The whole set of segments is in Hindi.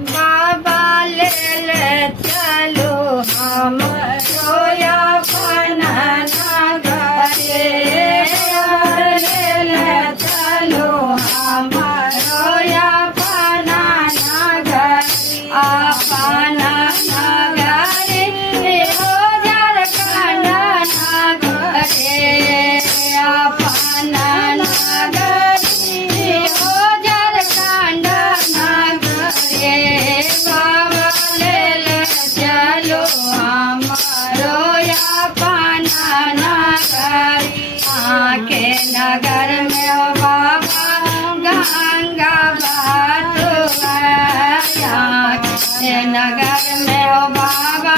बाबा ले ले चलो हमरो अपना नगरे ले ले चलो हमरो अपना नगरे अपना नगरे हो झारखंड नगरे अपना नगरे हो झारखंड नगरे बाबा ले ले चलो हमारो अपना नगरे आके नगर में हो बाबा गंगा बहतुआ के नगर में हो बाबा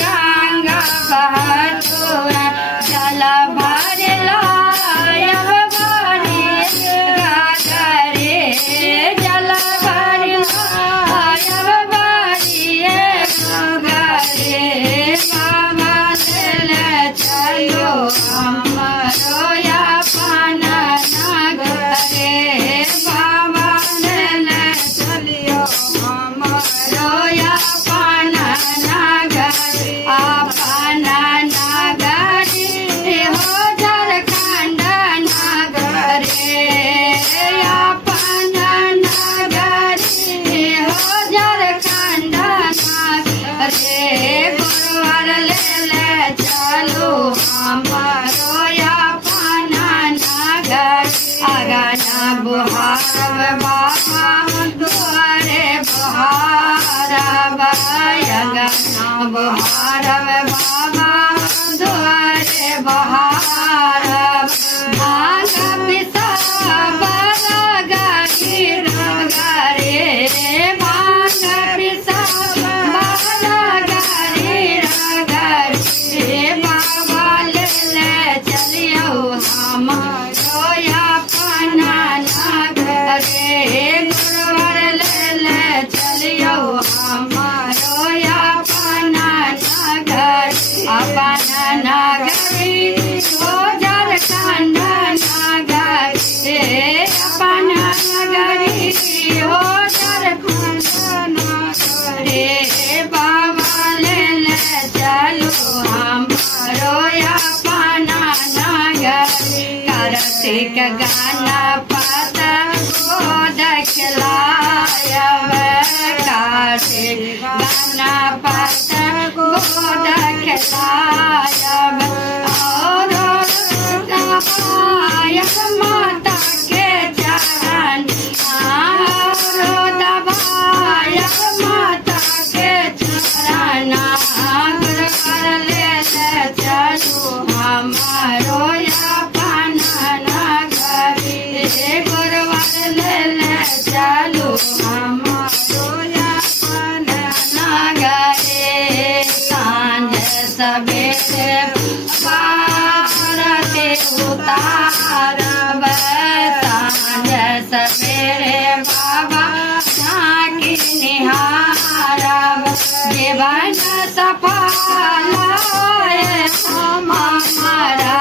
गंगा बहतुआ जल भर लायब बारी गागरे जल भर लायब बारी गागरे बाबा ले ले चलो हमरो अपना नगरे बाबा ले ले चलियो हमरो अपना नगरे अपना नगरे हो झारखंड नगरे अपना नगरे हो झारखंड नगरे गुरुवार ले ले चलो हमारो अपना नगर अगना बुहार बाबा दुआरे बुहार अगना बुहार बाबा दुआरे बुहार भांग पिसा बाबा गाड़ी नगरे भांग पिसा बाबा गाड़ी नगरे बाबा ले ले चलियो हमारो अपना नगरे गुरुवार ले ले चलियो हमारो अपना नगर अपना नगरी हो झारखंड नगरे अपना नगरी हो झारखंड नगरे बाबा ले ले चलो हमारो अपना नगरी कार्तिक गाना पता गोद खिलायब कार्तिक गाना पता गोद खिलायब और दबायब माता के चरण और दबायब माता के चरण गुरुवार ले ले चलो हमारो अपना नगरे गुरुवार ले ले चलो हमारो अपना नगरे सांझ सवेरे बारते उतारब सांझ सवेरे बाबा झांकी निहारब जीवन सफल होए हमारा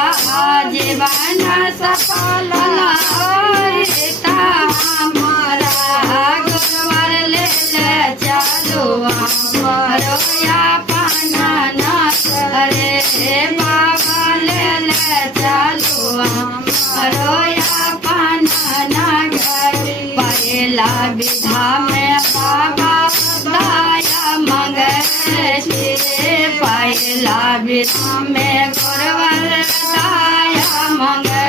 जीवन सफल होए हमारा गुरुवार ले ले चलो हमारो अपना नगरे बाबा ले ले चलो हमारो अपना नगरे पहला विधा में बाबा दया मंगे पहला विधा में गुरुवार दया मंगे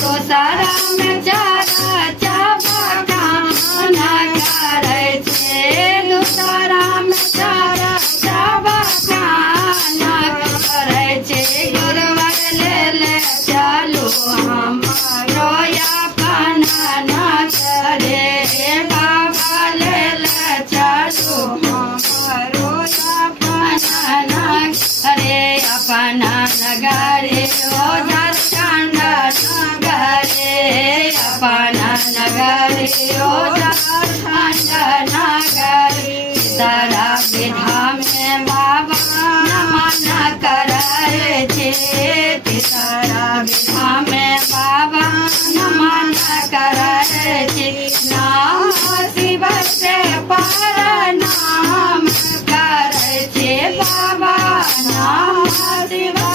दोसरा में जरा चबकाना करे दूसरा में जरा चबकाना करे गुरुवार ले ले चलो हमारो अपना नगरे बाबा ले ले चलो हमारो अपना नगरे अपना नगरे हो झारखंड नगरे अपना नगरे प्रणाम करे छे बाबा नमः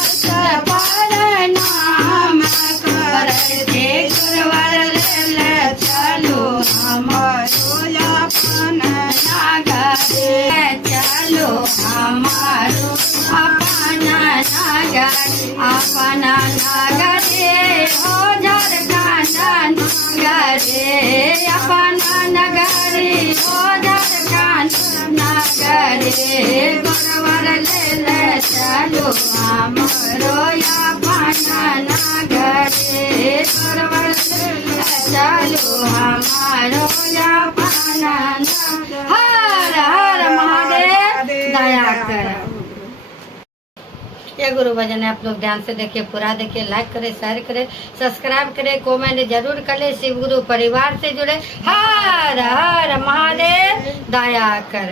शिवाय प्रणाम करे छे गुरुवर ले चलो हमारो अपना नगरे चलो हमारो अपना नगरे हो झारखंड नगरे अपना नगरे हो झारखंड नगरे गुरुवर ले चलो हमारो अपना नगरे गुरुवर चलो हमारो अपना हर हर महादेव दया कर। ये गुरु भजन है, आप लोग ध्यान से देखिए, पूरा देखिए, लाइक करें, शेयर करें, सब्सक्राइब करें, कमेंट जरूर करें। शिव गुरु परिवार से जुड़े। हर हर महादेव दया कर।